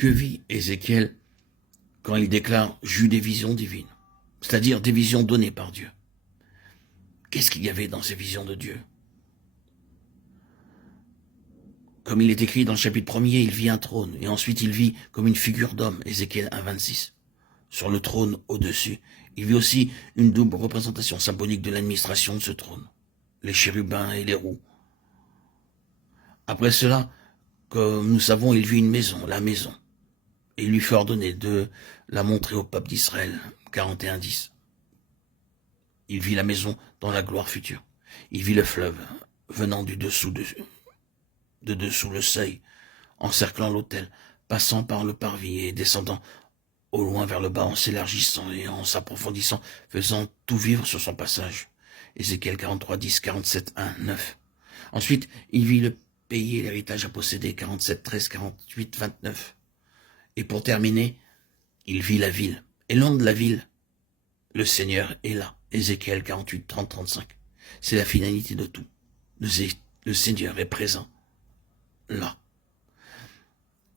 Que vit Ézéchiel quand il déclare « j'eus des visions divines », c'est-à-dire des visions données par Dieu? Qu'est-ce qu'il y avait dans ces visions de Dieu? Comme il est écrit dans le chapitre 1er, il vit un trône, et ensuite il vit comme une figure d'homme, Ézéchiel 1,26. Sur le trône au-dessus, il vit aussi une double représentation symbolique de l'administration de ce trône, les chérubins et les roues. Après cela, comme nous savons, il vit une maison, la maison, et il lui fut ordonné de la montrer au peuple d'Israël, 41,10. Il vit la maison dans la gloire future. Il vit le fleuve venant du dessous de dessous le seuil, encerclant l'autel, passant par le parvis et descendant au loin vers le bas en s'élargissant et en s'approfondissant, faisant tout vivre sur son passage. Ézéchiel 43, 10, 47, 1, 9. Ensuite, il vit le pays et l'héritage à posséder, 47, 13, 48, 29. Et pour terminer, il vit la ville. Et le nom de la ville, le Seigneur est là. Ézéchiel 48, 30, 35. C'est la finalité de tout. Le Seigneur est présent là.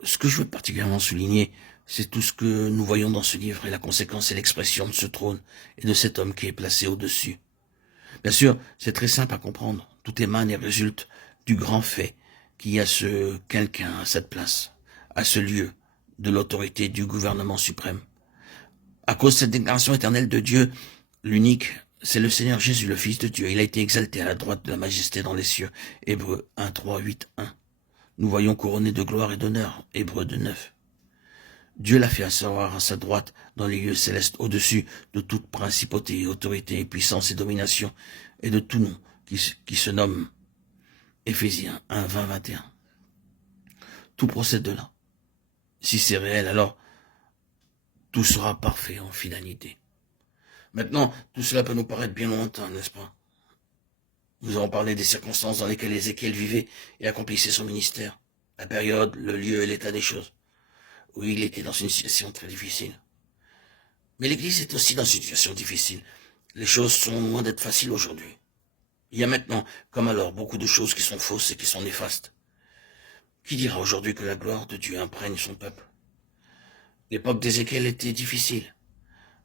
Ce que je veux particulièrement souligner, c'est tout ce que nous voyons dans ce livre et la conséquence et l'expression de ce trône et de cet homme qui est placé au-dessus. Bien sûr, c'est très simple à comprendre. Tout émane et résulte du grand fait qu'il y a ce quelqu'un à cette place, à ce lieu de l'autorité du gouvernement suprême. À cause de cette déclaration éternelle de Dieu, l'unique, c'est le Seigneur Jésus, le Fils de Dieu. Il a été exalté à la droite de la majesté dans les cieux. Hébreux 1, 3, 8, 1. Nous voyons couronné de gloire et d'honneur. Hébreux 2, 9. Dieu l'a fait asseoir à sa droite dans les lieux célestes au-dessus de toute principauté, autorité, puissance et domination, et de tout nom qui se nomme Éphésiens 1, 20, 21. Tout procède de là. Si c'est réel, alors tout sera parfait en finalité. Maintenant, tout cela peut nous paraître bien lointain, n'est-ce pas? Nous avons parlé des circonstances dans lesquelles Ézéchiel vivait et accomplissait son ministère, la période, le lieu et l'état des choses. Oui, il était dans une situation très difficile. Mais l'Église est aussi dans une situation difficile. Les choses sont loin d'être faciles aujourd'hui. Il y a maintenant, comme alors, beaucoup de choses qui sont fausses et qui sont néfastes. Qui dira aujourd'hui que la gloire de Dieu imprègne son peuple? L'époque d'Ézéchiel était difficile.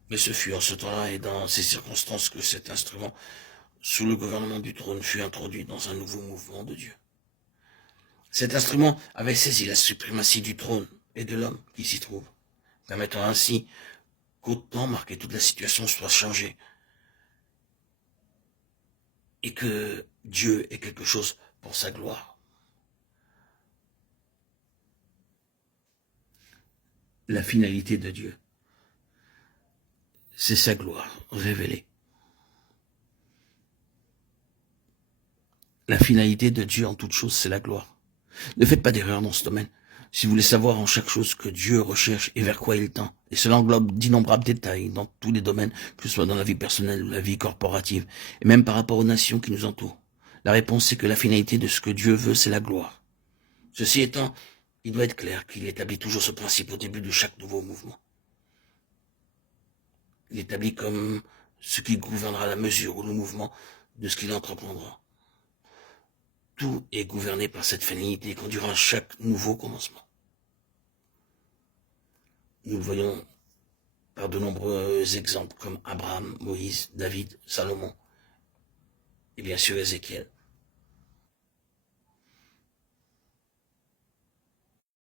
Mais ce fut en ce temps-là et dans ces circonstances que cet instrument, sous le gouvernement du trône, fut introduit dans un nouveau mouvement de Dieu. Cet instrument avait saisi la suprématie du trône et de l'homme qui s'y trouve, permettant ainsi qu'au temps marqué toute la situation soit changée et que Dieu ait quelque chose pour sa gloire. La finalité de Dieu, c'est sa gloire révélée. La finalité de Dieu en toute chose, c'est la gloire. Ne faites pas d'erreur dans ce domaine. Si vous voulez savoir en chaque chose que Dieu recherche et vers quoi il tend, et cela englobe d'innombrables détails dans tous les domaines, que ce soit dans la vie personnelle ou la vie corporative, et même par rapport aux nations qui nous entourent, la réponse c'est que la finalité de ce que Dieu veut, c'est la gloire. Ceci étant, il doit être clair qu'il établit toujours ce principe au début de chaque nouveau mouvement. Il établit comme ce qui gouvernera la mesure ou le mouvement de ce qu'il entreprendra. Tout est gouverné par cette finalité qui conduira à chaque nouveau commencement. Nous le voyons par de nombreux exemples comme Abraham, Moïse, David, Salomon et bien sûr Ézéchiel.